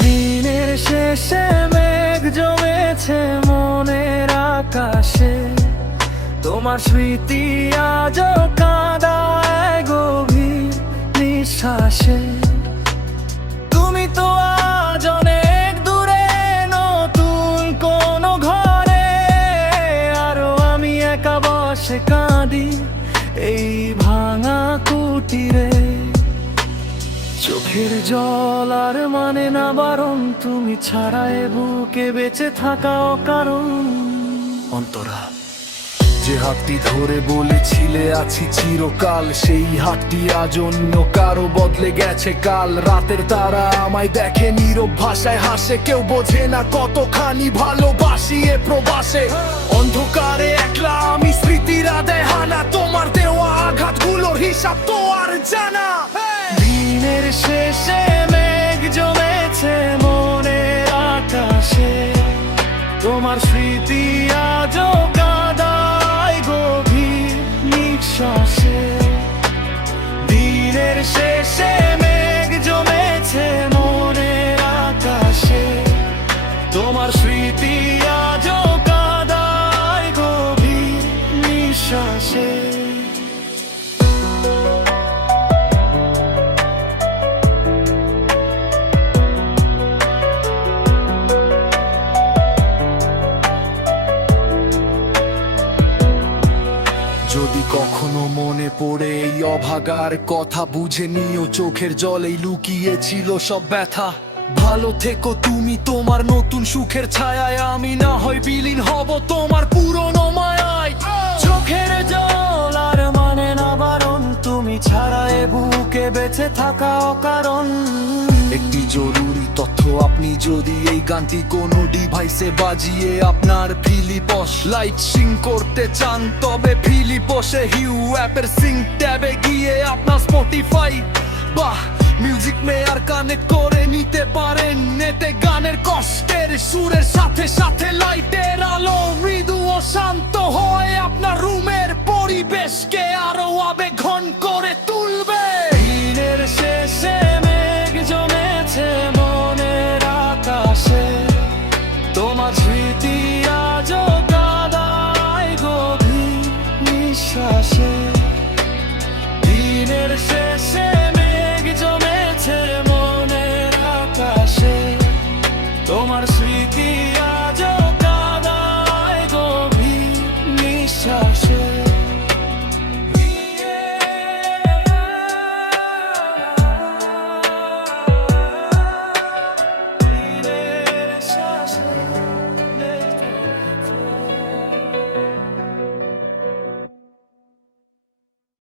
দিনের শেষে মেঘ জমেছে মনের আকাশে, তোমার স্মৃতি আজও কাঁদায় গভীর নিঃশ্বাসে। তুমি তো আজ অনেক দূরে, নতুন কোন ঘরে, আরো আমি একা বসে কাঁদি এই ভাঙা কুটিরে। চোখের জল আর মানে না বারণ, তুমি ছাড়া এ বুকে বেঁচে থাকা অকারণ। অন্তরা, যে হাতটি ধরে বলেছিলে আছি চিরকাল, সেই হাতটি আজ অন্য কারো বদলে গেছে কাল। রাতের তারা আমায় দেখে নীরব ভাষায় হাসে, কেউ বোঝে না কতখানি ভালোবাসি এ প্রবাসে। অন্ধকারে একলা আমি স্মৃতির আদায় হানা, তোমার দেওয়া আঘাতগুলোর হিসাব তো আর জানা। দিনের শেষে মেঘ জমেছে মনের আকাশে, তোমার স্মৃতি আজও কাঁদায় গভীর নিঃশ্বাসে। দিনের শেষে মেঘ জমেছে মনের আকাশে, তোমার স্মৃতি আজও কাঁদায় গভীর নিঃশ্বাসে। যদি কখনো মনে পড়ে এই অভাগার কথা, বুঝে নিও চোখের জলেই লুকিয়েছিল সব ব্যথা। ভালো থেকো তুমি তোমার নতুন সুখের ছায়ায়, আমি না হয় বিলীন হব তোমার পুরনো মায়ায়। চোখের জল আর মানে না বারণ, তুমি ছাড়া এ বুকে বেঁচে থাকা অকারণ। একটি জরুরি তথ্য, আপনি যদি এই গানটি কোনো ডিভাইসে বাজিয়ে আপনার ফিলিপস লাইট সিং করতে চান, তবে ফিলিপসে হিউ অ্যাপের সিং ট্যাবে গিয়ে আপনার স্পটিফাই বাহ মিউজিক মেয়ার কানেক্ট করে নিতে পারেন। এতে গানের কষ্টের সুরের সাথে সাথে লাইটের আলো মৃদু ও শান্ত হয় আপনার রুমের পরিবেশকে আরো আবেগঘন করে তুলবে। দিনের শেষে মেঘ জমেছে মনের আকাশে, তোমার স্মৃতি আজও কাঁদায় গভীর নিঃশ্বাসে। দিনের শেষে মেঘ জমেছে মনের আকাশে, তোমার স্মৃতি